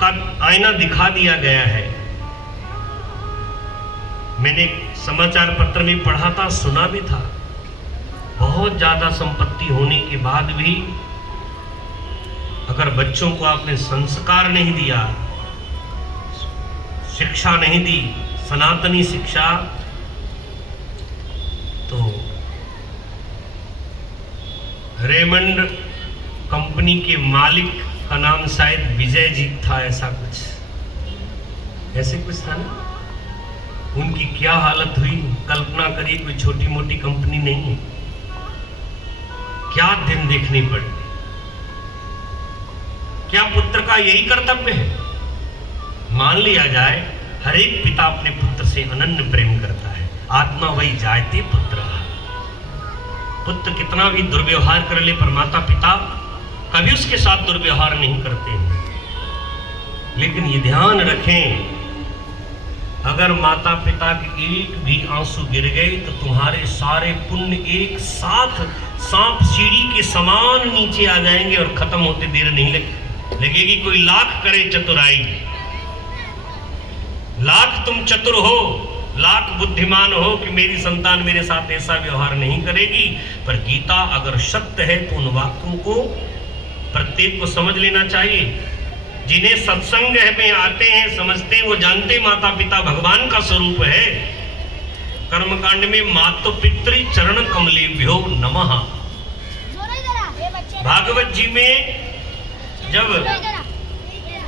का आईना दिखा दिया गया है। मैंने समाचार पत्र में पढ़ा था, सुना भी था, बहुत ज्यादा संपत्ति होने के बाद भी अगर बच्चों को आपने संस्कार नहीं दिया, शिक्षा नहीं दी, सनातनी शिक्षा, तो रेमंड कंपनी के मालिक का नाम शायद विजय जी था, ऐसा कुछ, ऐसे कुछ था ना। उनकी क्या हालत हुई, कल्पना करिए, कोई छोटी मोटी कंपनी नहीं है, क्या दिन देखनी पड़ी। क्या पुत्र का यही कर्तव्य है? मान लिया जाए हर एक पिता अपने पुत्र से अनन्य प्रेम करता है, आत्मा वही जायते पुत्र। पुत्र कितना भी दुर्व्यवहार कर ले पर माता पिता कभी उसके साथ दुर्व्यवहार नहीं करते हैं। लेकिन ये ध्यान रखें, अगर माता पिता के एक भी आंसू गिर गए तो तुम्हारे सारे पुण्य एक साथ सांप सीढ़ी के समान नीचे आ जाएंगे और खत्म होते देर नहीं लगेगी। कोई लाख करे चतुराई, लाख तुम चतुर हो, लाख बुद्धिमान हो कि मेरी संतान मेरे साथ ऐसा व्यवहार नहीं करेगी, पर गीता अगर सत्य है तो उन वाक्यों को प्रत्येक को समझ लेना चाहिए। जिन्हें सत्संग में आते हैं, समझते हैं, वो जानते माता पिता भगवान का स्वरूप है। कर्मकांड में मातु पितृ चरण कमलेभ्यो नमः। भागवत जी में जब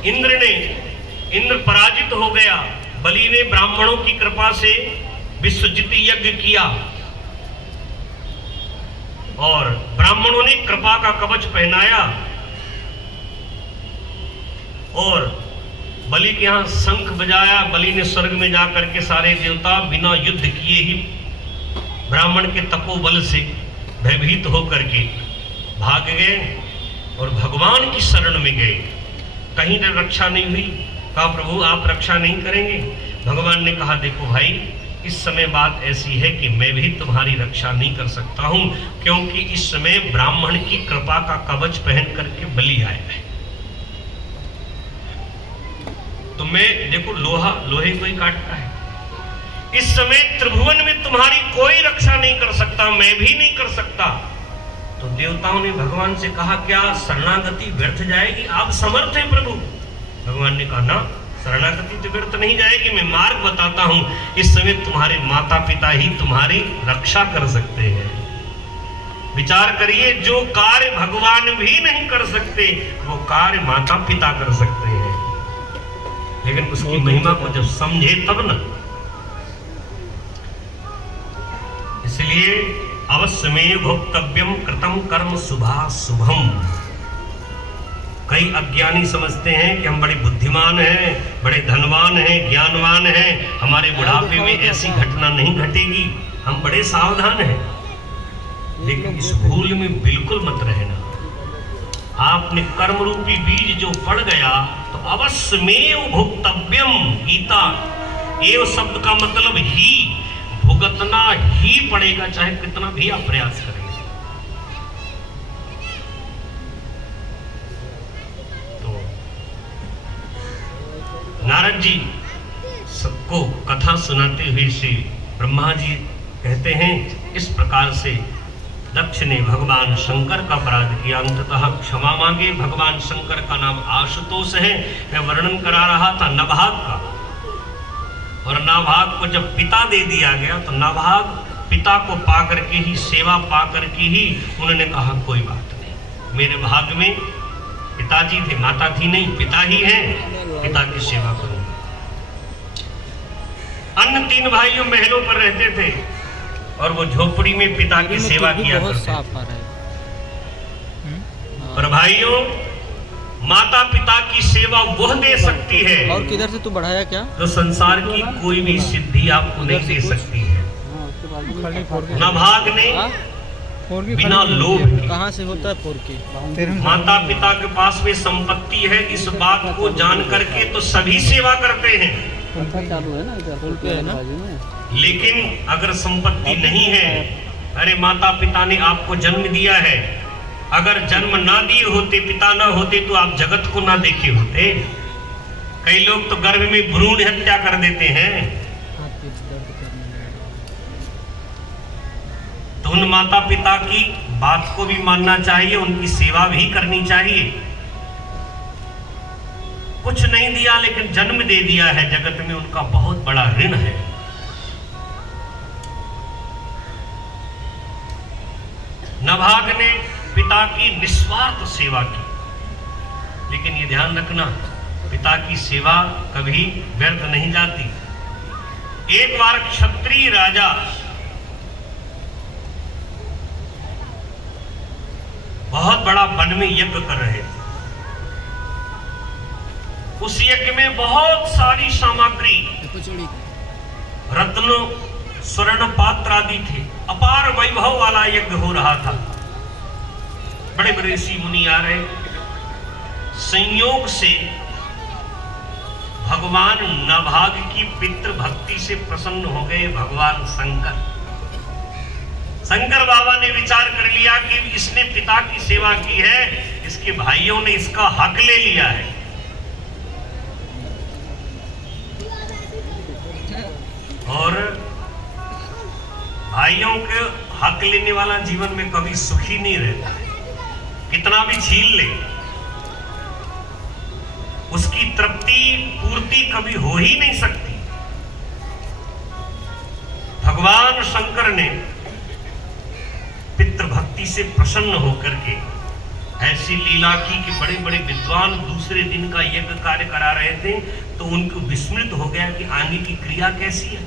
इंद्र पराजित हो गया, बलि ने ब्राह्मणों की कृपा से विश्वजित यज्ञ किया और ब्राह्मणों ने कृपा का कवच पहनाया और बलि के यहां शंख बजाया। बलि ने स्वर्ग में जाकर के सारे देवता बिना युद्ध किए ही ब्राह्मण के तपोबल से भयभीत होकर के भाग गए और भगवान की शरण में गए। कहीं न रक्षा नहीं हुई। कहा प्रभु आप रक्षा नहीं करेंगे? भगवान ने कहा देखो भाई, इस समय बात ऐसी है कि मैं भी तुम्हारी रक्षा नहीं कर सकता हूं, क्योंकि इस समय ब्राह्मण की कृपा का कवच पहन करके बलि आए हैं। तो मैं देखो लोहे को ही काटता है। इस समय त्रिभुवन में तुम्हारी कोई रक्षा नहीं कर सकता, मैं भी नहीं कर सकता। तो देवताओं ने भगवान से कहा क्या शरणागति व्यर्थ जाएगी? आप समर्थ हैं प्रभु। भगवान ने कहा ना, शरणागति तो व्यर्थ नहीं जाएगी, मैं मार्ग बताता हूं। इस समय तुम्हारे माता पिता ही तुम्हारी रक्षा कर सकते हैं। विचार करिए, जो कार्य भगवान भी नहीं कर सकते वो कार्य माता पिता कर सकते हैं। लेकिन उसकी महिमा को जब समझे तब ना। इसलिए अवश्यमेव भोक्तव्यम कृतम कर्म शुभाशुभम। कई अज्ञानी समझते हैं कि हम बड़े बुद्धिमान हैं, बड़े धनवान हैं, ज्ञानवान हैं, हमारे बुढ़ापे में ऐसी घटना नहीं घटेगी, हम बड़े सावधान हैं। लेकिन इस भूल में बिल्कुल मत रहना। आपने कर्म रूपी बीज जो पड़ गया तो अवश्यमेव भोक्तव्यम। गीता एव शब्द का मतलब ही, भुगतना ही पड़ेगा, चाहे कितना भी आप प्रयास करें। तो नारद जी सबको कथा सुनाते हुए श्री ब्रह्मा जी कहते हैं इस प्रकार से दक्ष ने भगवान शंकर का अपराध किया, अंततः क्षमा मांगे। भगवान शंकर का नाम आशुतोष है। मैं वर्णन करा रहा था नाभाग का, और नाभाग को जब पिता दे दिया गया तो नाभाग पिता को पाकर के ही, सेवा पाकर के ही उन्होंने कहा कोई बात नहीं, मेरे भाग में पिताजी थे, माता थी नहीं, पिता ही है, पिता की सेवा करूंगा। अन्य तीन भाइयों महलों पर रहते थे और वो झोपड़ी में पिता की सेवा किया करते थे। पर भाइयों, माता पिता की सेवा वह दे सकती है, और किधर से तू बढ़ाया क्या, तो संसार की कोई भी सिद्धि आपको नहीं दे सकती है। नाभाग ने बिना लोभ के, कहाँ से होता है फोरकी, माता पिता के पास में संपत्ति है इस बात को जान करके तो सभी सेवा करते हैं। चालू है ना, लेकिन अगर संपत्ति नहीं है, अरे माता पिता ने आपको जन्म दिया है, अगर जन्म ना दिए होते, पिता ना होते तो आप जगत को ना देखे होते। कई लोग तो गर्भ में भ्रूण हत्या कर देते हैं। हाथ पे दर्द करने लगा। तो उन माता पिता की बात को भी मानना चाहिए, उनकी सेवा भी करनी चाहिए। कुछ नहीं दिया लेकिन जन्म दे दिया है, जगत में उनका बहुत बड़ा ऋण है। नभाग ने पिता की निस्वार्थ सेवा की, लेकिन ये ध्यान रखना, पिता की सेवा कभी व्यर्थ नहीं जाती। एक बार क्षत्रिय राजा बहुत बड़ा वन में यज्ञ कर रहे थे। उस यज्ञ में बहुत सारी सामग्री, रत्नों, स्वर्ण पात्र आदि थे। अपार वैभव वाला यज्ञ हो रहा था। बड़े बड़े ऋषि मुनि आ रहे। संयोग से भगवान नभाग की पितृ भक्ति से प्रसन्न हो गए भगवान शंकर। शंकर बाबा ने विचार कर लिया कि इसने पिता की सेवा की है, इसके भाइयों ने इसका हक ले लिया है। और भाइयों के हक लेने वाला जीवन में कभी सुखी नहीं रहता है। कितना भी छीन ले, उसकी तृप्ति पूर्ति कभी हो ही नहीं सकती। भगवान शंकर ने पितृभक्ति से प्रसन्न होकर के ऐसी लीला की कि बड़े बड़े विद्वान दूसरे दिन का यज्ञ कार्य करा रहे थे, तो उनको विस्मृत हो गया कि आगे की क्रिया कैसी है।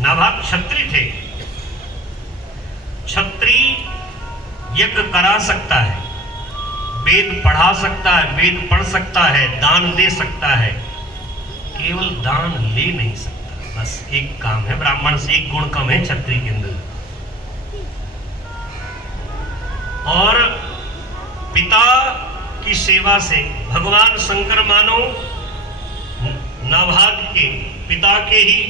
नभाग क्षत्रिय थे। क्षत्रिय यज्ञ करा सकता है, वेद पढ़ा सकता है, वेद पढ़ सकता है, दान दे सकता है, केवल दान ले नहीं सकता। बस एक काम है, ब्राह्मण से एक गुण कम है क्षत्रिय के अंदर। और पिता की सेवा से भगवान शंकर मानो नभाग के पिता के ही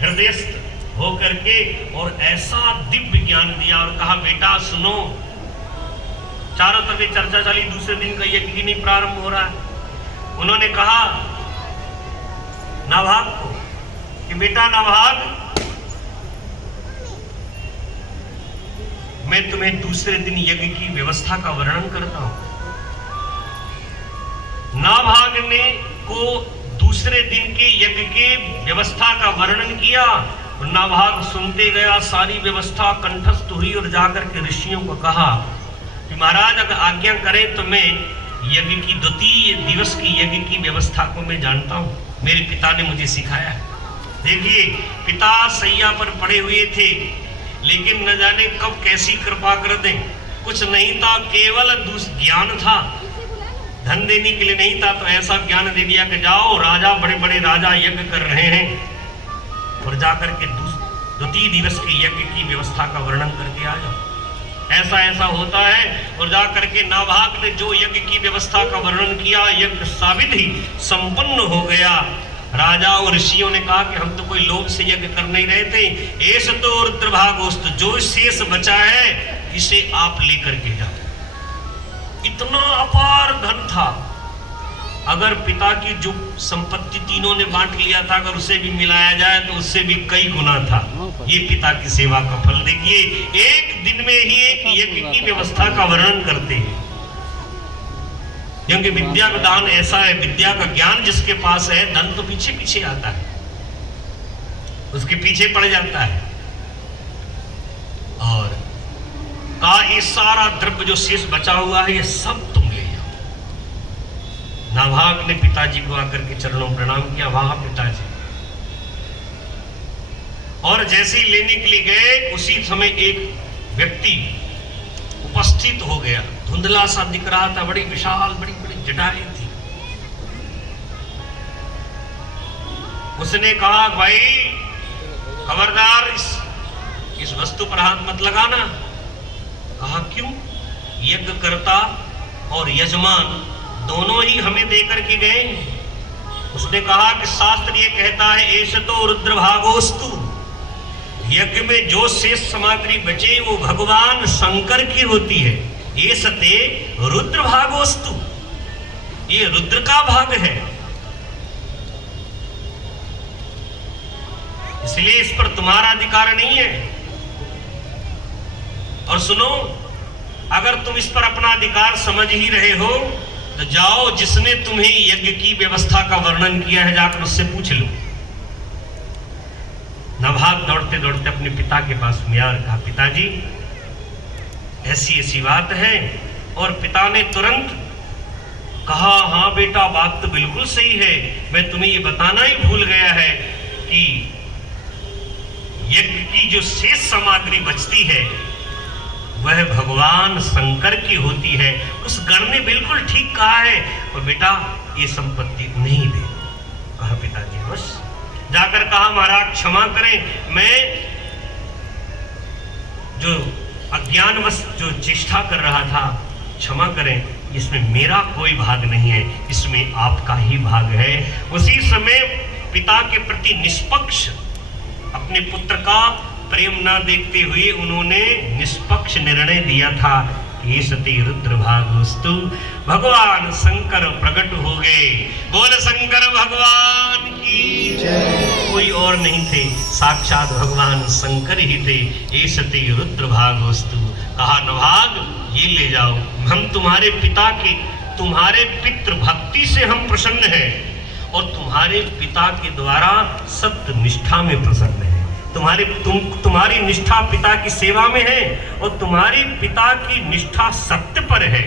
हृदयस्थ होकर के और ऐसा दिव्य ज्ञान दिया और कहा, बेटा सुनो। चारों तरफ चर्चा चली, दूसरे दिन का यज्ञ नहीं प्रारंभ हो रहा है। उन्होंने कहा नभाग को कि बेटा नभाग, मैं तुम्हें दूसरे दिन यज्ञ की व्यवस्था का वर्णन करता हूं। नभाग ने को दूसरे दिन के यज्ञ के व्यवस्था का वर्णन किया। नभाग सुनते गया, सारी व्यवस्था कंठस्थ हुई और जाकर के ऋषियों को कहा कि महाराज अगर आज्ञा करें तो मैं यज्ञ की द्वितीय दिवस की यज्ञ की व्यवस्था को मैं जानता हूं, मेरे पिता ने मुझे सिखाया है। देखिए, पिता सैया पर पड़े हुए थे, लेकिन न जाने कब कैसी कृपा कर दें। कुछ नहीं था, केवल ज्ञान था, धन देने के लिए नहीं था। तो ऐसा ज्ञान दे दिया कि जाओ, राजा, बड़े बड़े राजा यज्ञ कर रहे हैं और जाकर के द्वितीय दिवस के यज्ञ की व्यवस्था का वर्णन करके आ जाओ। ऐसा ऐसा होता है। और जाकर के नभाग ने जो यज्ञ की व्यवस्था का वर्णन किया, यज्ञ साबित ही संपन्न हो गया। राजा और ऋषियों ने कहा कि हम तो कोई लोभ से यज्ञ कर नहीं रहे थे, एस तो रुद्रभागोस्त, जो शेष बचा है इसे आप लेकर के जाओ। इतना अपार धन था, अगर पिता की जो संपत्ति तीनों ने बांट लिया था, अगर उसे भी मिलाया जाए तो उससे भी कई गुना था। ये पिता की सेवा का फल। देखिए, एक दिन में ही एक यज्ञ की व्यवस्था का वर्णन करते हैं, क्योंकि विद्या का दान ऐसा है, विद्या का ज्ञान जिसके पास है, धन तो पीछे पीछे आता है, उसके पीछे पड़ जाता है। और का ये सारा द्रव्य जो शेष बचा हुआ है, ये सब तुम ले जाओ। नभाग ने पिताजी को आकर के चरणों में प्रणाम किया, वाह पिताजी। और जैसे ही लेने के लिए गए, उसी समय एक व्यक्ति उपस्थित हो गया, धुंधला सा दिख रहा था, बड़ी विशाल, बड़ी बड़ी जटाएं थी। उसने कहा, भाई खबरदार, इस वस्तु पर हाथ मत लगाना। कहा, क्यों? यज्ञ करता और यजमान दोनों ही हमें देकर के गए। उसने कहा कि शास्त्र ये कहता है, एष तो रुद्रभागोस्तु, यज्ञ में जो शेष सामग्री बचे वो भगवान शंकर की होती है। एष ते रुद्रभागोस्तु, ये रुद्र का भाग है, इसलिए इस पर तुम्हारा अधिकार नहीं है। और सुनो, अगर तुम इस पर अपना अधिकार समझ ही रहे हो तो जाओ, जिसने तुम्हें यज्ञ की व्यवस्था का वर्णन किया है जाकर उससे पूछ लो। नभाग दौड़ते दौड़ते अपने पिता के पास में आया, कहा पिताजी ऐसी ऐसी बात है। और पिता ने तुरंत कहा, हाँ बेटा बात तो बिल्कुल सही है, मैं तुम्हें ये बताना ही भूल गया है कि यज्ञ की जो शेष सामग्री बचती है वह भगवान शंकर की होती है। उस गण ने बिल्कुल ठीक कहा है, और बेटा ये संपत्ति नहीं दे। कहा पिताजी बस। जाकर कहा महाराज क्षमा करें, मैं जो अज्ञानवश जो चेष्टा कर रहा था, क्षमा करें, इसमें मेरा कोई भाग नहीं है, इसमें आपका ही भाग है। उसी समय पिता के प्रति निष्पक्ष अपने पुत्र का प्रेम ना देखते हुए उन्होंने निष्पक्ष निर्णय दिया था कि ये सती रुद्र भागवस्तु भगवान शंकर प्रकट हो गए। बोल शंकर भगवान की जय। कोई और नहीं थे, साक्षात भगवान शंकर ही थे। ये सती रुद्र भागवस्तु। कहा नभाग ये ले जाओ, हम तुम्हारे पिता के, तुम्हारे पितृ भक्ति से हम प्रसन्न हैं और तुम्हारे पिता के द्वारा सत्य निष्ठा में प्रसन्न है। तुम्हारी निष्ठा पिता की सेवा में है और तुम्हारी पिता की निष्ठा सत्य पर है,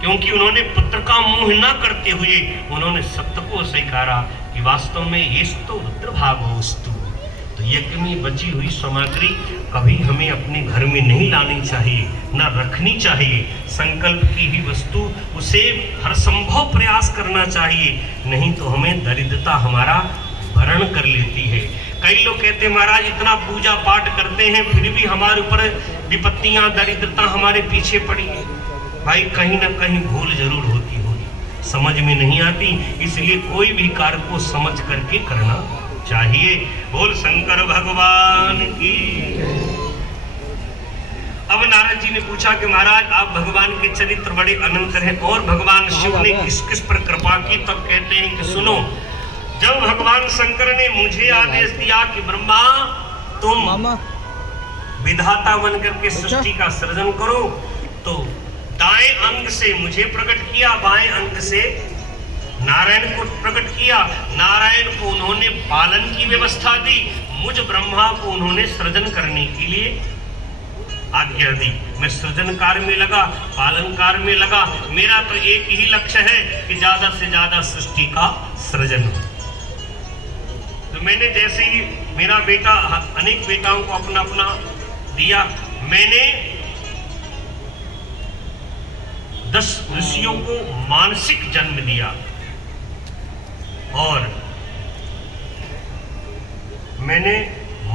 क्योंकि उन्होंने पुत्र का मोह न करते हुए उन्होंने सत्य को स्वीकारा कि वास्तव में ये तो रुद्र भागवस्तु। तो यज्ञ में बची हुई सामग्री कभी हमें अपने घर में नहीं लानी चाहिए, न रखनी चाहिए। संकल्प की ही वस्तु उसे हर संभव प्रयास करना चाहिए, नहीं तो हमें दरिद्रता हमारा भरण कर लेती है। कई लोग कहते हैं महाराज इतना पूजा पाठ करते हैं फिर भी हमारे ऊपर विपत्तियां दरिद्रता हमारे पीछे पड़ी। भाई कहीं ना कहीं भूल जरूर होती होगी, समझ में नहीं आती, इसलिए कोई भी कार्य को समझ करके करना चाहिए। बोल शंकर भगवान की। अब नारद जी ने पूछा कि महाराज आप भगवान के चरित्र बड़े अनंत हैं और भगवान शिव ने किस किस पर कृपा की। तब कहते हैं कि सुनो, जब भगवान शंकर ने मुझे आदेश दिया कि ब्रह्मा तुम विधाता बनकर के सृष्टि का सृजन करो, तो दाएं अंग से मुझे प्रकट किया, बाएं अंग से नारायण को प्रकट किया। नारायण को उन्होंने पालन की व्यवस्था दी, मुझ ब्रह्मा को उन्होंने सृजन करने के लिए आज्ञा दी। मैं सृजन कार्य में लगा, पालन कार्य में लगा। मेरा तो एक ही लक्ष्य है कि ज्यादा से ज्यादा सृष्टि का सृजन हो। तो मैंने जैसे ही मेरा बेटा, अनेक बेटाओं को अपना अपना दिया, मैंने 10 ऋषियों को मानसिक जन्म दिया और मैंने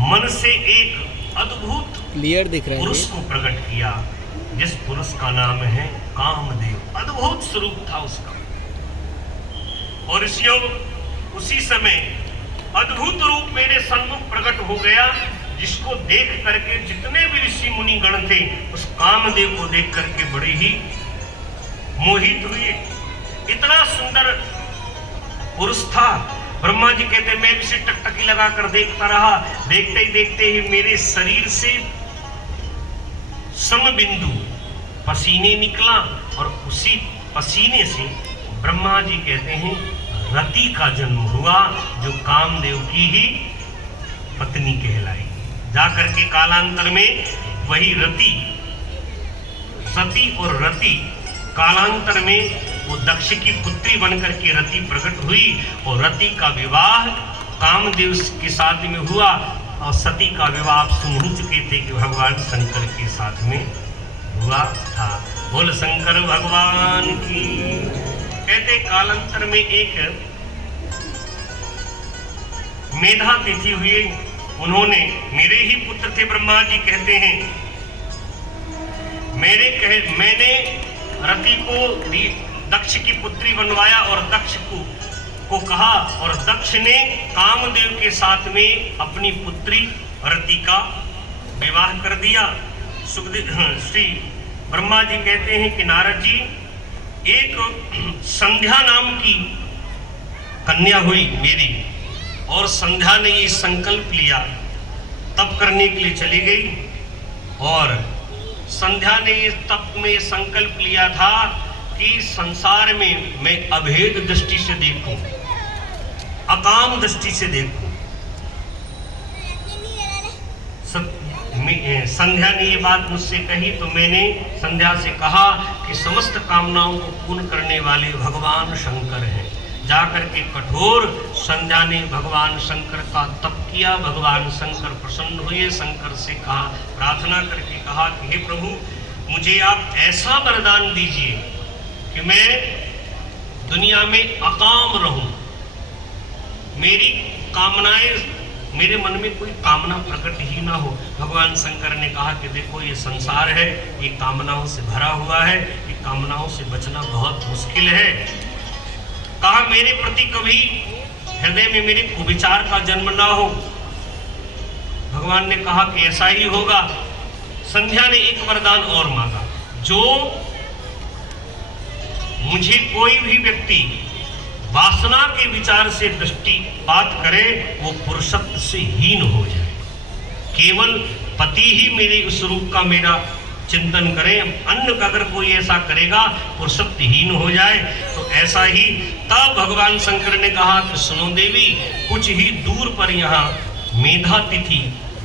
मन से एक अद्भुत क्लियर दिख रहा है पुरुष को प्रकट किया, जिस पुरुष का नाम है कामदेव। अद्भुत स्वरूप था उसका। और ऋषियों उसी समय अद्भुत रूप मेरे सन्मुख प्रकट हो गया, जिसको देख करके जितने भी ऋषि मुनि गण थे उस कामदेव को देख करके बड़े ही मोहित हुए। इतना सुंदर पुरुष था। ब्रह्मा जी कहते मैं भी इसे टकटकी लगा कर देखता रहा। देखते ही देखते ही मेरे शरीर से समबिंदु पसीने निकला और उसी पसीने से ब्रह्मा जी कहते हैं रति का जन्म हुआ, जो कामदेव की ही पत्नी कहलाई। जाकर के कालांतर में वही रति, सती और रति कालांतर में वो दक्ष की पुत्री बनकर के रति प्रकट हुई और रति का विवाह कामदेव के साथ में हुआ। और सती का विवाह आप सुन ही चुके थे कि भगवान शंकर के साथ में हुआ था। बोल शंकर भगवान की। कहते कालांतर में एक मेधा तिथि हुई, उन्होंने मेरे ही पुत्र थे ब्रह्मा जी कहते हैं, मैंने रति को दक्ष की पुत्री बनवाया और दक्ष को कहा और दक्ष ने कामदेव के साथ में अपनी पुत्री रति का विवाह कर दिया। सुखदेव श्री ब्रह्मा जी कहते हैं कि नारद जी एक संध्या नाम की कन्या हुई मेरी, और संध्या ने ये संकल्प लिया, तप करने के लिए चली गई, और संध्या ने इस तप में संकल्प लिया था कि संसार में मैं अभेद दृष्टि से देखूं, अकाम दृष्टि से देखूं। संध्या ने ये बात मुझसे कही तो मैंने संध्या से कहा कि समस्त कामनाओं को पूर्ण करने वाले भगवान शंकर हैं। जाकर के कठोर संध्या ने भगवान शंकर का तप किया। भगवान शंकर प्रसन्न हुए, शंकर से कहा, प्रार्थना करके कहा कि हे प्रभु, मुझे आप ऐसा वरदान दीजिए कि मैं दुनिया में अकाम रहूं, मेरी कामनाएं, मेरे मन में कोई कामना प्रकट ही ना हो। भगवान शंकर ने कहा कि देखो ये संसार है, ये कामनाओं से भरा हुआ है, ये कामनाओं से बचना बहुत मुश्किल है। कहा मेरे प्रति कभी हृदय में मेरे कुविचार का जन्म ना हो। भगवान ने कहा कि ऐसा ही होगा। संध्या ने एक वरदान और मांगा, जो मुझे कोई भी व्यक्ति वासना के विचार से दृष्टिपात करे वो पुरुषत्व से हीन हो जाए। केवल पति ही मेरे उस रूप का मेरा चिंतन करे, अन्य का अगर कोई ऐसा करेगा पुरुषत्वहीन हो जाए। तो ऐसा ही तब भगवान शंकर ने कहा कि सुनो देवी, कुछ ही दूर पर यहाँ मेधा तिथि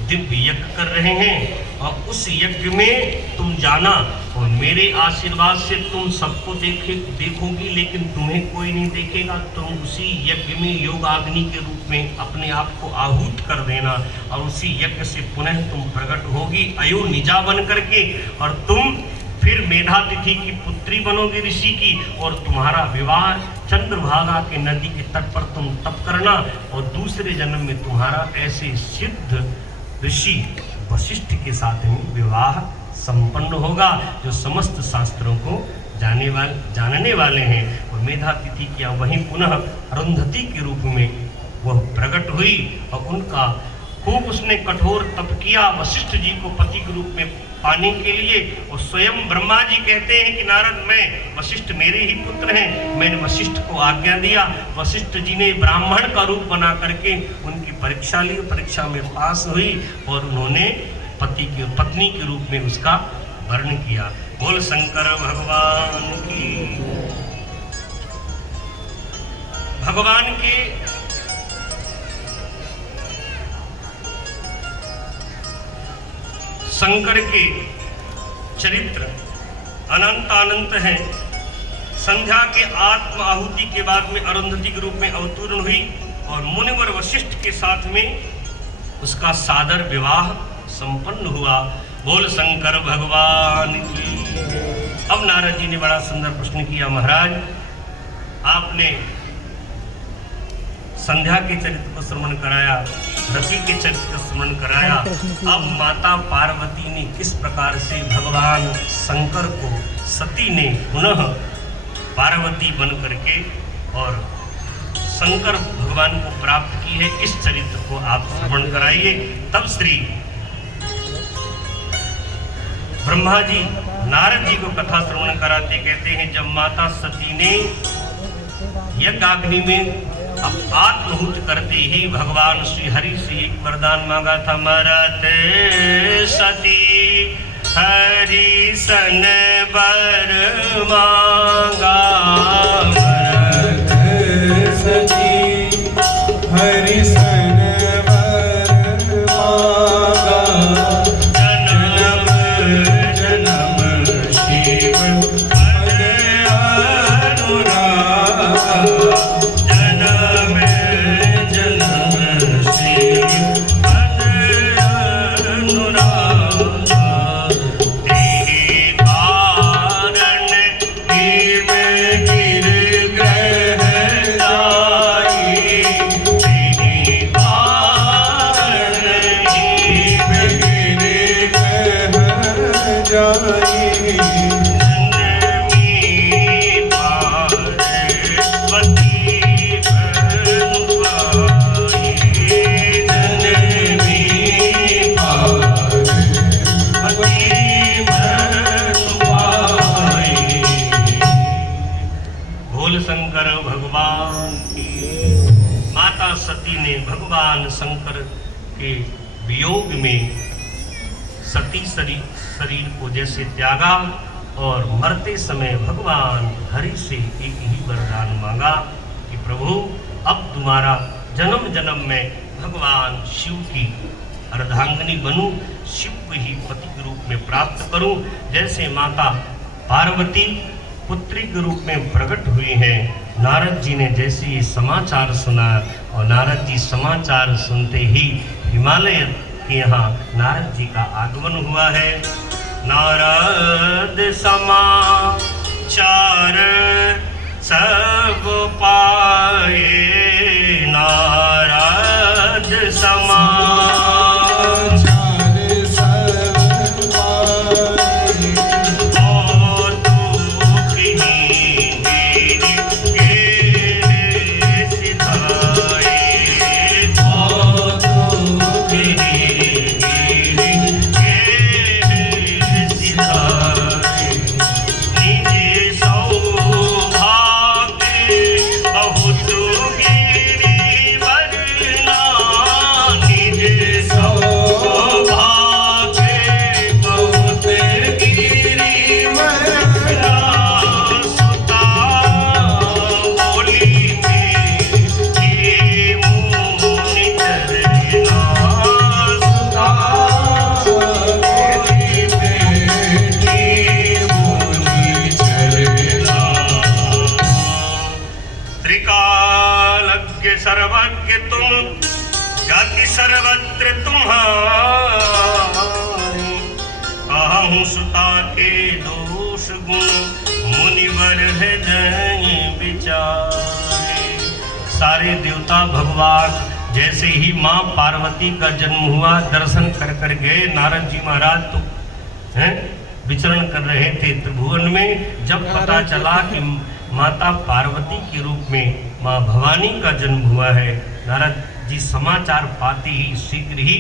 दिव्य यज्ञ कर रहे हैं, और उस यज्ञ में तुम जाना, और मेरे आशीर्वाद से तुम सबको देखोगी, लेकिन तुम्हें कोई नहीं देखेगा। तुम उसी यज्ञ में योगाग्नि के रूप में अपने आप को आहूत कर देना, और उसी यज्ञ से पुनः तुम प्रकट होगी अयो निजा बन करके, और तुम फिर मेधा तिथि की पुत्री बनोगी ऋषि की, और तुम्हारा विवाह चंद्रभागा के नदी के तट पर तुम तप करना, और दूसरे जन्म में तुम्हारा ऐसे सिद्ध ऋषि वशिष्ठ के साथ में विवाह संपन्न होगा, जो समस्त शास्त्रों को जानने वाले हैं। और मेधा तिथि किया वहीं पुनः अरुंधति के रूप में वह प्रकट हुई, और उनका खूब उसने कठोर तप किया वशिष्ठ जी को पति के रूप में पाने के लिए। और स्वयं ब्रह्मा जी कहते हैं कि नारद, मैं वशिष्ठ मेरे ही पुत्र हैं, मैंने वशिष्ठ को आज्ञा दिया। वशिष्ठ जी ने ब्राह्मण का रूप बना करके उनकी परीक्षा ली, परीक्षा में पास हुई, और उन्होंने पत्नी के रूप में उसका वर्ण किया। बोल शंकर भगवान की। भगवान के शंकर के चरित्र अनंत हैं। संध्या के आत्म आहुति के बाद में अरुंधति के रूप में अवतरण हुई, और मुनिवर वशिष्ठ के साथ में उसका सादर विवाह संपन्न हुआ। बोल शंकर भगवान की। अब नारद जी ने बड़ा सुंदर प्रश्न किया, महाराज आपने संध्या के चरित्र को श्रवण कराया, रति के चरित्र को श्रवण कराया, अब माता पार्वती ने किस प्रकार से भगवान शंकर को, सती ने पुनः पार्वती बन करके और शंकर भगवान को प्राप्त की है, इस चरित्र को आप श्रवण कराइए। तब श्री ब्रह्मा जी नारद जी को कथा श्रवण कराते कहते हैं, जब माता सती ने यज्ञाग्नि में अब आत्महूत करते ही भगवान श्री हरि से एक वरदान मांगा था, मरत सती हरि सन वर मांगा, मरत सती हरि सन वर मांगा, जन्म जन्म शिव पद अनुरागा, भगवान शंकर के वियोग में सती शरीर को जैसे त्यागा और मरते समय भगवान हरि से एक ही वरदान मांगा कि प्रभु अब तुम्हारा जन्म जन्म में भगवान शिव की अर्धांगिनी बनूं, शिव को ही पति के रूप में प्राप्त करूं। जैसे माता पार्वती पुत्री के रूप में प्रकट हुई हैं। नारद जी ने जैसे ये समाचार सुना और नारद जी समाचार सुनते ही हिमालय के यहाँ नारद जी का आगमन हुआ है। नारद समाचार सब पाए, नारद समाचार सब पाए, ओ दुखी गिर सिधाए, ओ दुखी गिर सिधाए, निज सौभाग्य बहुत गिरिवर ना, निज सौभाग्य बहुत गिरिवर ना, सुता बोली में की मुनि चरना, सुता बोली में की मुनि चरना। त्रिकालज्ञ सर्वज्ञ तुम, जाति सर्वत्र तुम्हारी, कहूँ सुता के दोष गुण, मुनिवर हृदय विचारे। सारे देवता भगवान जैसे ही माँ पार्वती का जन्म हुआ दर्शन कर कर गए। नारद जी महाराज तो हैं विचरण कर रहे थे त्रिभुवन में। जब पता चला कि माता पार्वती के रूप में माँ भवानी का जन्म हुआ है, नारद जी समाचार पाते ही शीघ्र ही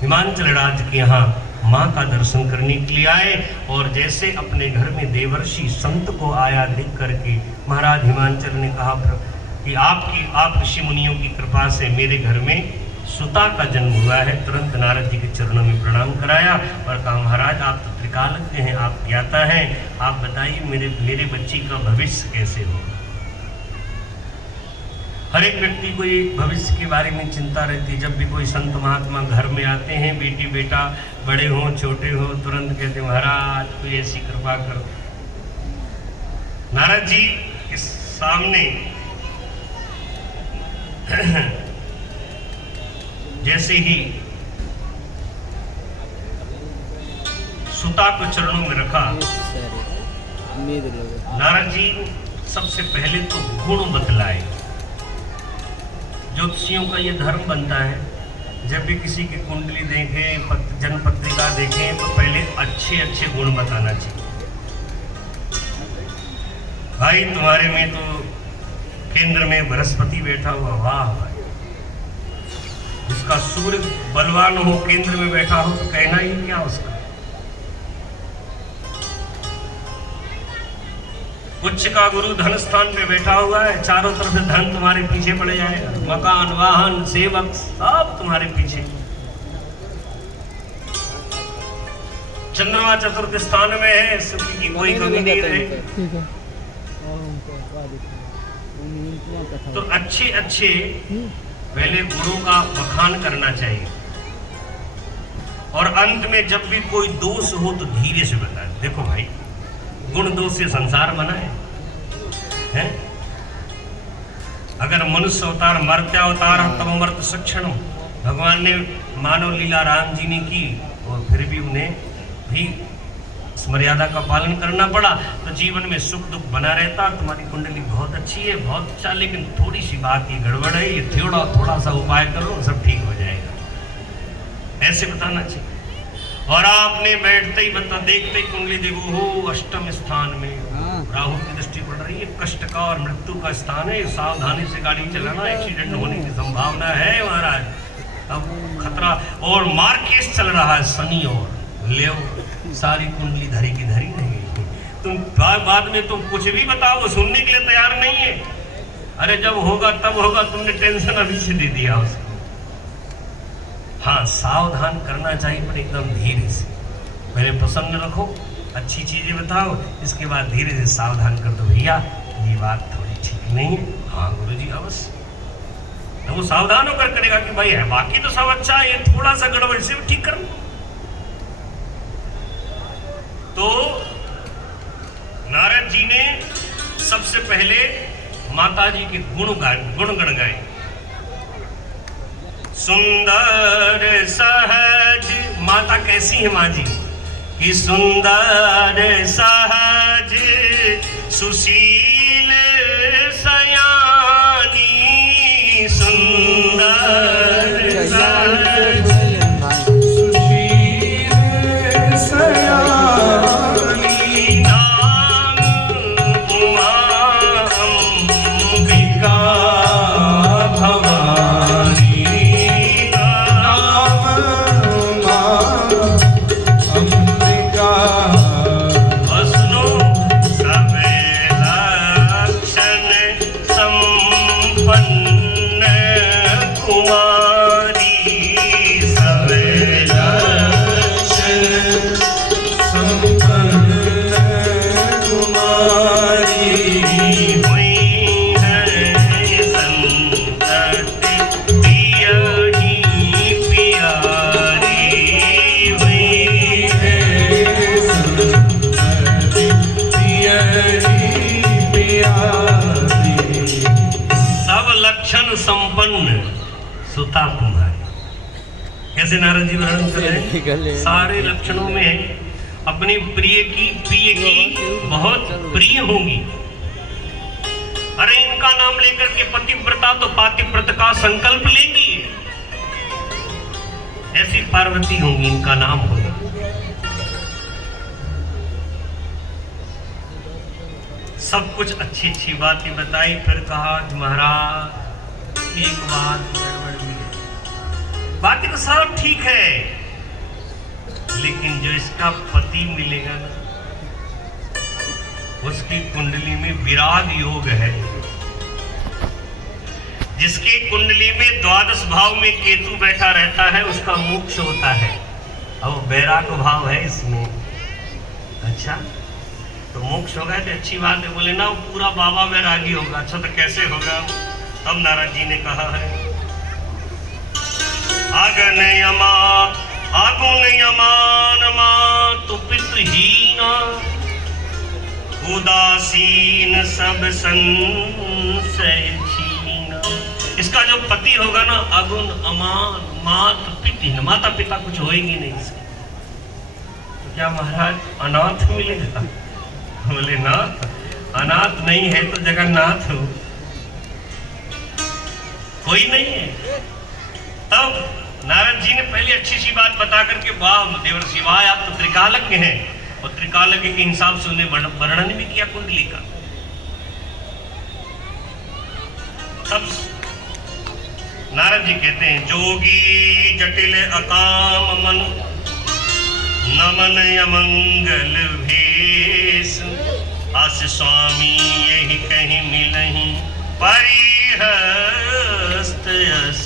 हिमांचल राज्य के यहाँ माँ का दर्शन करने के लिए आए। और जैसे अपने घर में देवर्षि संत को आया देख करके महाराज हिमांचल ने कहा कि आप ऋषि मुनियों की कृपा से मेरे घर में सुता का जन्म हुआ है। तुरंत नारद जी के चरणों में प्रणाम कराया और कहा महाराज आप तो त्रिकालज्ञ हैं, आप ज्ञाता हैं, आप बताइए मेरे बच्ची का भविष्य कैसे होगा। हर एक व्यक्ति को ये भविष्य के बारे में चिंता रहती है। जब भी कोई संत महात्मा घर में आते हैं, बेटी बेटा बड़े हो छोटे हो, तुरंत कहते महाराज कोई ऐसी कृपा करो। नारद जी के सामने जैसे ही सुता को चरणों में रखा, नारद जी सबसे पहले तो गुण बतलाए। ज्योतिषियों का ये धर्म बनता है, जब भी किसी की कुंडली देखें, जन्म पत्रिका देखें तो पहले अच्छे अच्छे गुण बताना चाहिए। भाई तुम्हारे में तो केंद्र में बृहस्पति बैठा हुआ, वाह भाई। जिसका सूर्य बलवान हो, केंद्र में बैठा हो तो कहना ही क्या उसका। उच्च का गुरु धन स्थान पे बैठा हुआ है, चारों तरफ से धन तुम्हारे पीछे पड़ जाएगा, मकान वाहन सेवक सब तुम्हारे पीछे। चंद्रमा चतुर्थ स्थान में है, सुख की कोई कमी नहीं रहेगी। तो अच्छे अच्छे पहले गुरु का बखान करना चाहिए और अंत में जब भी कोई दोष हो तो धीरे से बताए। देखो भाई, गुण दोष से संसार बना है? अगर मनुष्य अवतार मर्त्यावतार तब अमर्त सक्षण, भगवान ने मानव लीला राम जी ने की और फिर भी उन्हें भी इस मर्यादा का पालन करना पड़ा, तो जीवन में सुख दुख बना रहता। तुम्हारी कुंडली बहुत अच्छी है, बहुत अच्छा, लेकिन थोड़ी सी बात ये गड़बड़ है, ये थोड़ा सा उपाय करो सब ठीक हो जाएगा, ऐसे बताना चाहिए। और आपने बैठते ही देखते ही कुंडली देखो हो अष्टम स्थान में राहु की दृष्टि पड़ रही है, कष्ट का और मृत्यु का स्थान है, सावधानी से गाड़ी चलाना, एक्सीडेंट होने की संभावना है महाराज, अब खतरा। और मार्केस चल रहा है शनि और ले सारी कुंडली धरी की धरी नहीं। तुम बाद में तुम कुछ भी बताओ, सुनने के लिए तैयार नहीं है। अरे जब होगा तब होगा, तुमने टेंशन अभी से दे दिया उसको। हाँ, सावधान करना चाहिए, पर एकदम धीरे से। मेरे प्रसंग रखो, अच्छी चीजें बताओ, इसके बाद धीरे से सावधान कर दो, भैया ये बात थोड़ी ठीक नहीं है। हाँ गुरुजी अवश्य। तो वो सावधान होकर करेगा कि भाई है, बाकी तो सब अच्छा है, ये थोड़ा सा गड़बड़ से भी ठीक करना। तो नारद जी ने सबसे पहले माता जी के गुण गण गाए। सुंदर सहज, माता कैसी है माँ जी? कि सुंदर सहज सुशील सयानी, सुंदर सहज सुशील सयानी, नाम उमा अंबिका भवानी, नाम उमा अंबिका। वसनो सब लक्षण संपन्न कुमारी, सब लक्षण संपन्न कुमारी, हुई है संतति प्रियहि प्यारी, हुई है संतति प्रियहि प्यारी। सब लक्षण संपन्न सुता कुमारी। कैसे नारद जी वर्णन कर रहे हैं? सारे लक्षणों में अपनी प्रिय की बहुत प्रिय होंगी। अरे इनका नाम लेकर के पतिव्रता तो पातिव्रत का संकल्प लेंगी, ऐसी पार्वती होंगी, इनका नाम होगा। सब कुछ अच्छी अच्छी बातें बताई, फिर कहा कि महाराज एक बात गड़बड़ हुई है। बाकी तो सब ठीक है, लेकिन जो इसका पति मिलेगा ना, उसकी कुंडली में विराग योग है। जिसकी कुंडली में द्वादश भाव में केतु बैठा रहता है, उसका मोक्ष होता है। अब वैराग भाव है इसमें। अच्छा, तो मोक्ष होगा तो अच्छी बात है। बोले ना वो पूरा बाबा वैरागी होगा। अच्छा, तो कैसे होगा? तब नारद जी ने कहा है, आगन यमा आगुन यमान तो पितृहीना, उदासीन सब संशय छीना। इसका जो पति होगा ना, अगुण अमान मात पितृहीन, माता पिता कुछ होएगी नहीं इसके। तो क्या महाराज अनाथ मिलेगा? बोले ना, अनाथ नहीं है तो जगन्नाथ हो, कोई नहीं है। तब नारद जी ने पहले अच्छी सी बात बता करके, वाह देवर्षि वाह, आप तो त्रिकालज्ञ हैं, और त्रिकालज्ञ के हिसाब से उन्हें वर्णन भी किया कुंडली का। तब नारद जी कहते हैं, जोगी जटिल अकाम मनु, नमन यमंगल भेष, अस स्वामी यही कहीं मिलही, परिहस्त यश।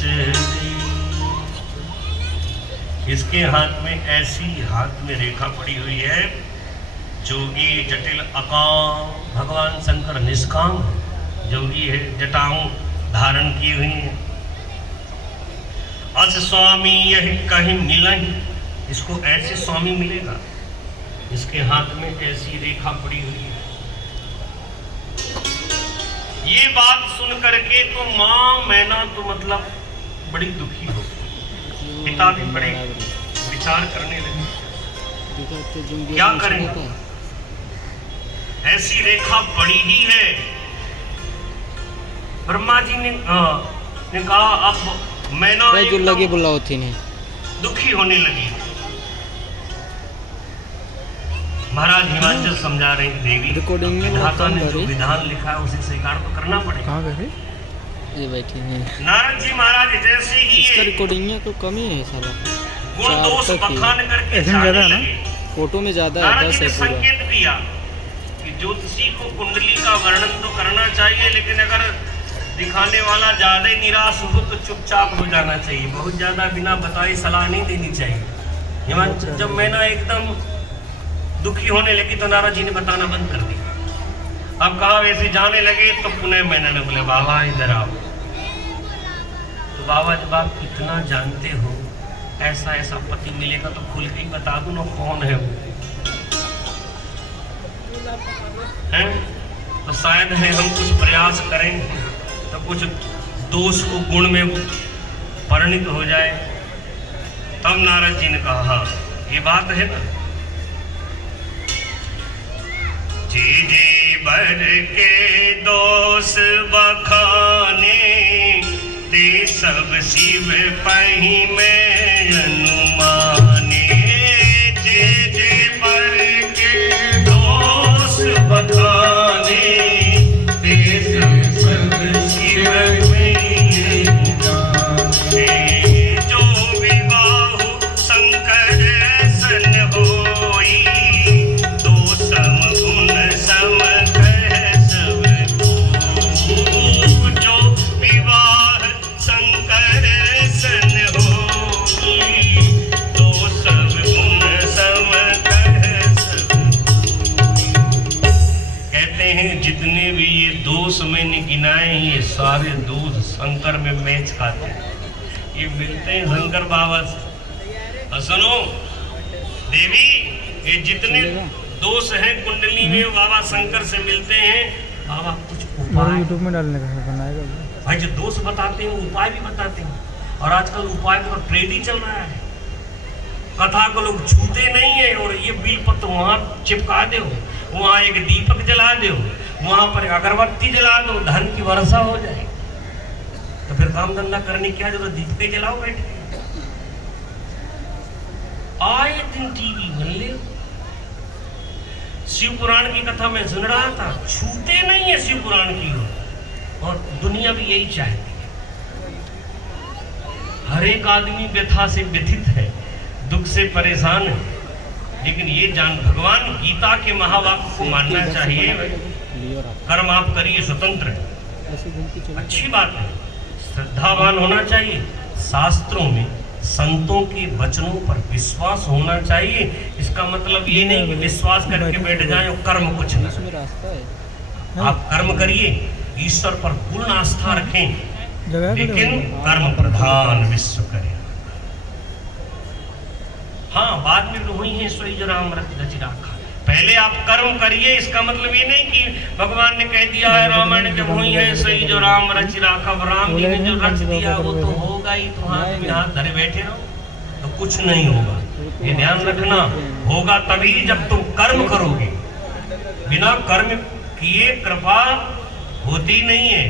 इसके हाथ में ऐसी हाथ में रेखा पड़ी हुई है, जोगी जटिल अकाम, भगवान शंकर निष्काम जोगी है, जटाओं धारण की हुई है। अस स्वामी यही कहीं मिलही, इसको ऐसे स्वामी मिलेगा। इसके हाथ में ऐसी रेखा पड़ी हुई है। ये बात सुन करके तो माँ मैना तो मतलब बड़ी दुखी हो, पिता भी बड़े विचार करने लगे, क्या करें? ऐसी रेखा पड़ी ही है। ब्रह्मा जी ने कहा, अब मैना जो लगे बुलाओ थी ने दुखी होने लगी। महाराज हिमांचल समझा रहे हैं, देवी रिकॉर्डिंग में विधाता ने जो विधान लिखा है उसे स्वीकार तो करना पड़ेगा। कहाँ गए ये बैठी हैं? नारद जी महाराज जैसे ही इसका ये रिकॉर्डिंग में तो कम ही है साला, गुण दोष तक ही। बखान करके ऐसे जाने ज्यादा है ना? लगे। फोटो में ज्यादा है, नारद 10 जी ने है पूरा। संकेत दिया कि ज्योतिषी को कुंडली का वर्णन तो करना चाहिए, लेकिन अगर दिखाने वाला ज्यादा निराश हो तो चुपचाप हो जाना चाहिए, बहुत ज्यादा बिना बताए सलाह नहीं देनी चाहिए। हिमांशु, जब मैं ना एकदम दुखी होने लगी तो नारद जी ने बताना बंद कर दिया। अब कहा वैसे जाने लगे तो पुनः मैंने बोले बाबा इधर आओ। तो बाबा जब आप इतना जानते हो ऐसा ऐसा पति मिलेगा तो खुल के ही बता दो ना कौन है वो, हैं? तो शायद है हम कुछ प्रयास करेंगे तो कुछ दोष को गुण में परिणित हो जाए। तब नारद जी ने कहा हाँ ये बात है ना। जी बर के दोष बखाने ते सब शिव पही में अनुमाने। जे बर के दोष बखाने ते सब शिव पही अनुमाने। जो विवाह शंकर सन होई तो सम गुण सम कह सब को। जो विवाह शंकर सन होई तो सब गुण सम कह सब को। कहते हैं जितने भी ये दोष मैंने गिनाए हैं ये सारे दोष शंकर में मैच खाते हैं, ये मिलते हैं शंकर बाबा से। और सुनो देवी, ये जितने दोष हैं कुंडली में बाबा शंकर से मिलते हैं। बाबा कुछ उपाय यूट्यूब में डालने का बनाएगा भाई, जो दोष बताते हैं उपाय भी बताते हैं। और आजकल उपाय का ट्रेंड ही चल रहा है, कथा को लोग छूते नहीं है। और ये बिलपत्र वहां चिपका दो, वहां एक दीपक जला दो, वहां पर अगरबत्ती जला दो, धन की वर्षा हो जाए। तो फिर काम धंधा करने की क्या जरूरत, दीपक जलाओ बैठ के। आए दिन टीवी बल्ले शिव पुराण की कथा में सुन रहा था, छूते नहीं है शिव पुराण की ओर। और दुनिया भी यही चाहती है। हर एक आदमी व्यथा से व्यथित है, दुख से परेशान है, लेकिन ये जान भगवान गीता के महावाक्य को मानना चाहिए। कर्म आप करिए, स्वतंत्र है, अच्छी बात है, श्रद्धावान होना चाहिए। शास्त्रों में संतों के वचनों पर विश्वास होना चाहिए। इसका मतलब ये नहीं कि विश्वास करके बैठ जाएं और कर्म कुछ नहीं। रास्ता है। आप कर्म करिए, ईश्वर पर पूर्ण आस्था रखें, जगह लेकिन कर्म प्रधान विश्व करें। हाँ, बाद में हुई है सोई जो राम रचि राखा। पहले आप कर्म करिए, इसका मतलब ये नहीं कि भगवान ने कह दिया है रामायण जब हुई है सोई जो राम रचि राखा। राम जी ने जो रच दिया वो तो होगा ही, तो हाथ में हाथ धरे बैठे रहो तो कुछ नहीं होगा। ये ध्यान रखना, होगा तभी जब तुम कर्म करोगे। बिना कर्म किए कृपा होती नहीं है।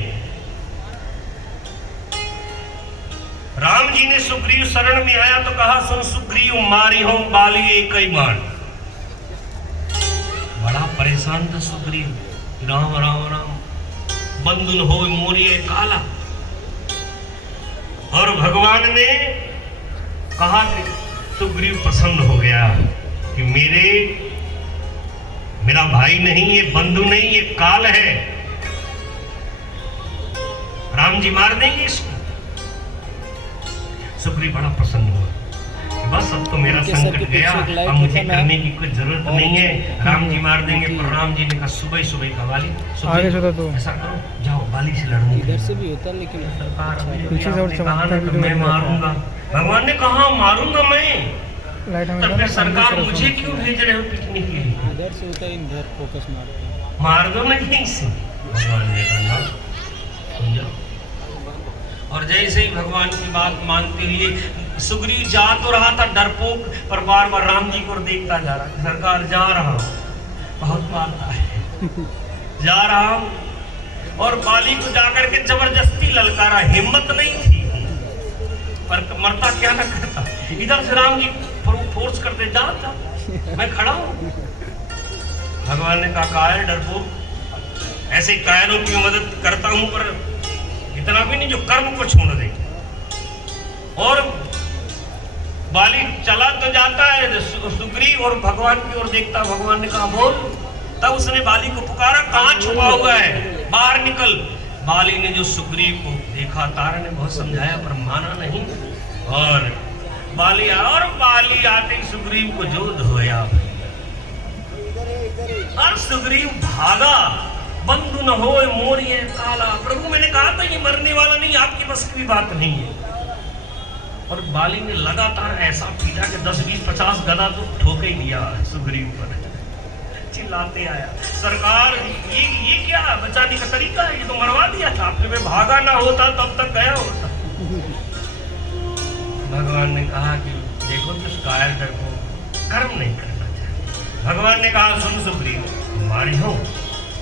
राम जी ने सुग्रीव शरण में आया तो कहा सुन सुग्रीव मारी हो बाली एक ही बाण। बड़ा परेशान था सुग्रीव, राम राम राम बंधुन हो मोरिये काला। और भगवान ने कहा कि सुग्रीव प्रसन्न हो गया कि मेरा भाई नहीं, ये बंधु नहीं, ये काल है, राम जी मार देंगे इसको। सुग्रीव बड़ा प्रसन्न हुआ, बस अब तो मेरा संकट गया, अब मुझे करने की कोई जरूरत नहीं है, राम जी मार देंगे। पर राम जी ने कहा सुबह सुबह का वाली ऐसा करो, जाओ बाली से लड़ने। इधर से भी होता है लेकिन पीछे से और चमकता भी तो मैं मारूंगा। भगवान ने कहा मारूंगा मैं, तब फिर सरकार मुझे क्यों भेज रहे हो पिटने के लिए? इधर से होता है, इधर फोकस मारते मार दो ना यहीं से। भगवान ने कहा समझो। और जैसे ही भगवान की बात मानते हुए सुग्रीव जा तो रहा था डरपोक, पर बार बार राम जी को देखता जा रहा, सरकार जा रहा हूं, बहुत मारता है, जा रहा हूं। और बाली को जाकर के जबरदस्ती ललकारा, हिम्मत नहीं थी, पर मरता क्या ना करता। इधर से राम जी फोर्स करते, जा मैं खड़ा हूं। भगवान ने कहा कायर डरपोक, ऐसे कायरों की मदद करता हूं, पर इतना भी नहीं जो कर्म को छोड़ दे। और बाली चला तो जाता है सुग्रीव और भगवान की ओर देखता। भगवान ने कहा बोल। तब उसने बाली को पुकारा, कहां छुपा हुआ है, बाहर निकल। बाली ने जो सुग्रीव को देखा, तारा ने बहुत समझाया पर माना नहीं, और बाली आते ही सुग्रीव को जो धोया, और सुग्रीव भागा। बंधु न होए मोर ये काला, प्रभु मैंने कहा था ये मरने वाला नहीं, आपकी बस की बात नहीं है। और बाली ने लगातार ऐसा पीटा कि 10, 20, 50 गदा तो ठोके ही दिया सुग्रीव पर। चिल्लाते आया, सरकार ये क्या बचाने का तरीका है, ये तो मरवा दिया था आपने, मैं भागा ना होता तब तक गया होता। भगवान ने कहा कि देखो तुम कायर को कर्म नहीं करना चाहिए। भगवान ने कहा सुन सुग्रीव, मारी हो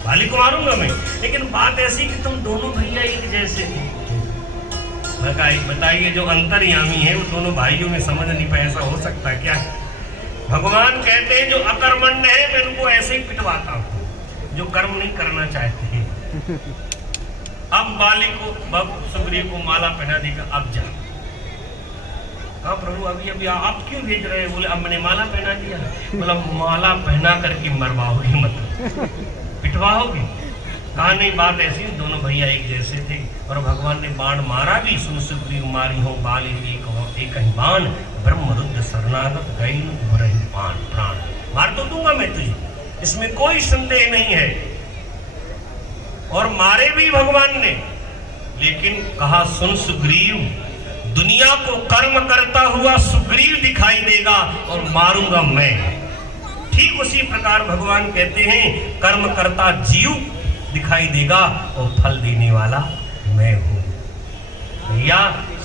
बाली को मारूंगा मैं, लेकिन बात ऐसी कि तुम दोनों भैया एक जैसे थे। बताइए जो अंतर्यामी है वो दोनों भाइयों में समझ नहीं पाए, ऐसा हो सकता है क्या? भगवान कहते हैं जो अकर्मण्य है मैं उनको ऐसे ही पिटवाता हूँ, जो कर्म नहीं करना चाहते हैं। अब बाली को सुग्रीव को माला पहना देगा, अब जा। हाँ प्रभु अभी आप क्यों भेज रहे हैं? बोले अब मैंने माला पहना दिया। बोला माला पहना करके मरवाओगे, मतलब पिटवाओगे? कहा नहीं, बात ऐसी, दोनों भैया एक जैसे थे। और भगवान ने बाण मारा भी, सुन सुग्रीव मारी हो बाली एक ही बाण, ब्रह्मरुद्र शरणागत गई रही प्राण। मार तो दूंगा मैं तुझे, इसमें कोई संदेह नहीं है। और मारे भी भगवान ने, लेकिन कहा सुन सुग्रीव, दुनिया को कर्म करता हुआ सुग्रीव दिखाई देगा और मारूंगा मैं। ठीक उसी प्रकार भगवान कहते हैं कर्म करता जीव दिखाई देगा और फल देने वाला मैं हूं। भैया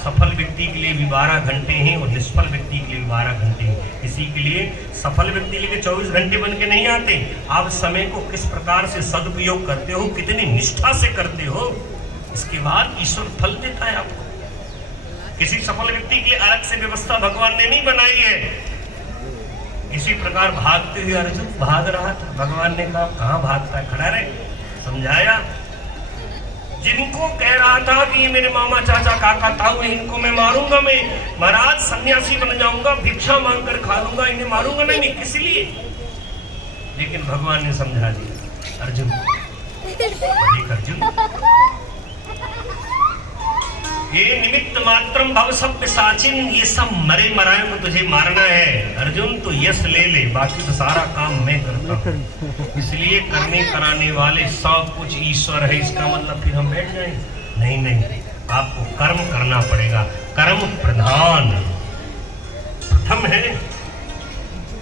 सफल व्यक्ति के लिए भी 12 घंटे हैं और निष्फल व्यक्ति के लिए भी 12 घंटे हैं। इसी के लिए सफल व्यक्ति के लिए 24 घंटे बन के नहीं आते। आप समय को किस प्रकार से सदुपयोग करते हो, कितनी निष्ठा से करते हो, इसके बाद ईश्वर फल देता है आपको। किसी सफल व्यक्ति के लिए अलग से व्यवस्था भगवान ने नहीं बनाई है। इसी प्रकार भागते हुए अर्जुन भाग रहा था, भगवान ने कहा कहां भागता है, खड़ा रहे, समझाया। जिनको कह रहा था कि ये मेरे मामा चाचा काका ताऊ हैं, इनको मैं मारूंगा, मैं महाराज सन्यासी बन जाऊंगा, भिक्षा मांगकर खा लूंगा, इन्हें मारूंगा नहीं, किस लिए? लेकिन भगवान ने समझा दिया, अर्जुन ये निमित्त मात्रम भव सब पिशाचिन, ये सब मरे मराए को तुझे मारना है अर्जुन, तो यश ले ले, बाकी तो सारा काम मैं करता हूँ। इसलिए करने कराने वाले सब कुछ ईश्वर है। इसका मतलब फिर हम बैठ जाएं? नहीं, आपको कर्म करना पड़ेगा। कर्म प्रधान प्रथम है,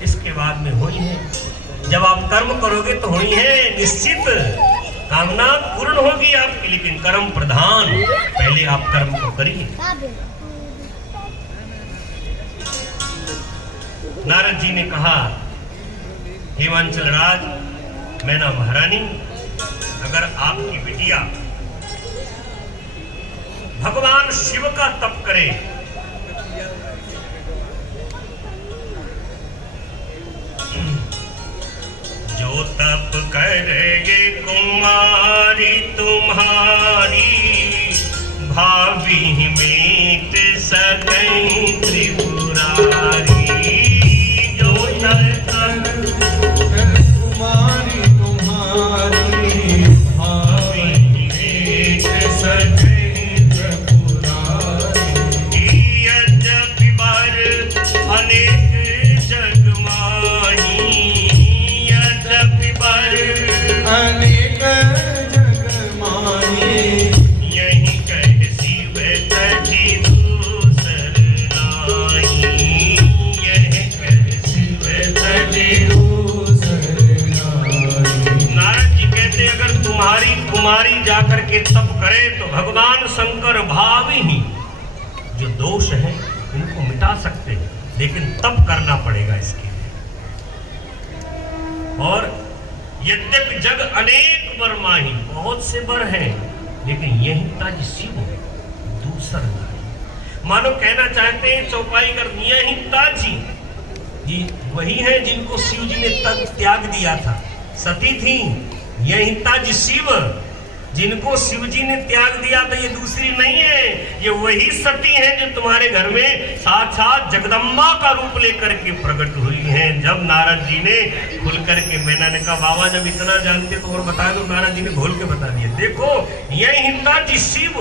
इसके बाद में हुई है। जब आप कर्म करोगे तो हुई है, निश्चित कामना पूर्ण होगी आपकी, लेकिन कर्म प्रधान, पहले आप कर्म को करिए। नारद जी ने कहा हेमांचल राज, मैना महारानी, अगर आपकी बिटिया भगवान शिव का तप करे, जो तप करेगे कुमारी तुम्हारी, भावी मीत सकई त्रिपुरारी। जो तप कुमारी तुम्हारी, भावी मीत सकई त्रिपुरारी। यद्यपि वर अनेक जग माही, अनेक जग माही, यही कह शिव तजी दूसर नाई। यही कह शिव तजी दूसर नाई। नारद जी कहते अगर तुम्हारी कुमारी जाकर के तप करे तो भगवान शंकर भाव ही जो दोष है इनको मिटा सकते हैं, लेकिन तप करना पड़ेगा इसके लिए। और यद्यपि जग अनेक वर माही, बहुत से वर हैं, लेकिन यही ताज शिव दूसर नाई। मानो कहना चाहते हैं चौपाई कर, यही ताजी जी वही है जिनको शिव जी ने तप त्याग दिया था, सती थी, यही ताज शिव। जिनको शिव जी ने त्याग दिया था ये दूसरी नहीं है, ये वही सती हैं जो तुम्हारे घर में साक्षात जगदम्बा का रूप लेकर के प्रकट हुई हैं। जब नारद जी ने खुल करके, मैंने कहा बाबा जब इतना जानते तो और बता दो, नारद जी ने खोल के बता दिया। देखो यह हिंदा जी शिव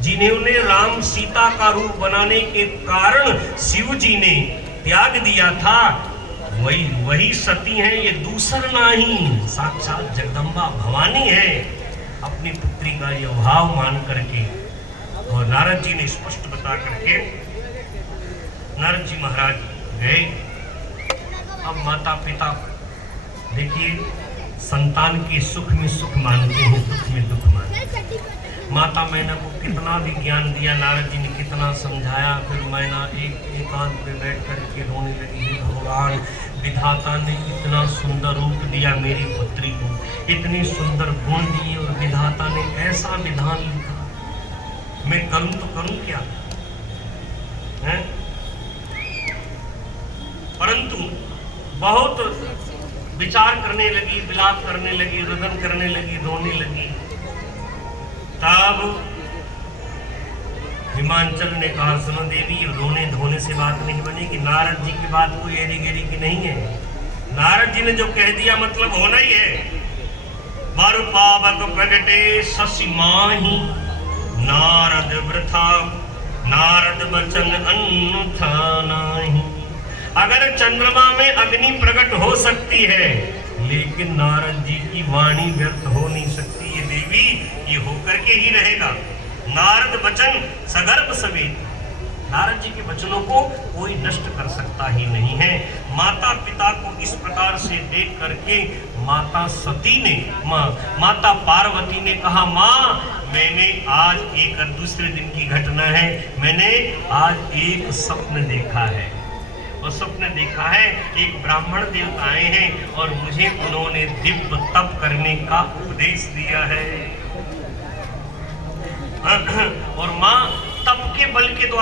जिन्होंने राम सीता का रूप बनाने के कारण शिव जी ने त्याग दिया था, वही सती हैं, ये दूसर नहीं, साक्षात जगदम्बा भवानी है। अपनी पुत्री का ये भाव मान करके और नारद जी ने स्पष्ट बता करके नारद जी महाराज गए। अब माता पिता देखिए संतान के सुख में सुख मानते हैं, दुख में दुख मानते हैं। माता मैना को कितना भी ज्ञान दिया, नारद जी ने कितना समझाया, फिर मैना एकांत पे बैठ करके रोने लगी। हे भगवान, विधाता ने इतना सुंदर रूप दिया मेरी पुत्री को, इतनी सुंदर गुण दिए और विधाता ने ऐसा विधान लिखा, मैं करूं तो करूं क्या है? परंतु बहुत विचार करने लगी, विलाप करने लगी, रुदन करने लगी, रोने लगी। तब हिमांचल ने कहा सुनो देवी, रोने धोने से बात नहीं बनेगी। नारद जी की बात कोई एरी गेरी की नहीं है। नारद जी ने जो कह दिया मतलब होना ही है। मारु पावक प्रगटे शशि माही, नारद वृथा नारद बचन अन्यथा नाही। अगर चंद्रमा में अग्नि प्रकट हो सकती है, लेकिन नारद जी की वाणी व्यर्थ हो नहीं सकती। ये देवी ये होकर के ही रहेगा। नारद वचन सगर्भ समेत, नारद जी के वचनों को कोई नष्ट कर सकता ही नहीं है। माता पिता को इस प्रकार से देख करके माता सती ने, माता पार्वती ने कहा, माँ मैंने आज एक दूसरे दिन की घटना है, मैंने आज एक स्वप्न देखा है। और स्वप्न देखा है एक ब्राह्मण देवता आए हैं और मुझे उन्होंने दिव्य तप करने का उपदेश दिया है। और माँ तप के बल के द्वारा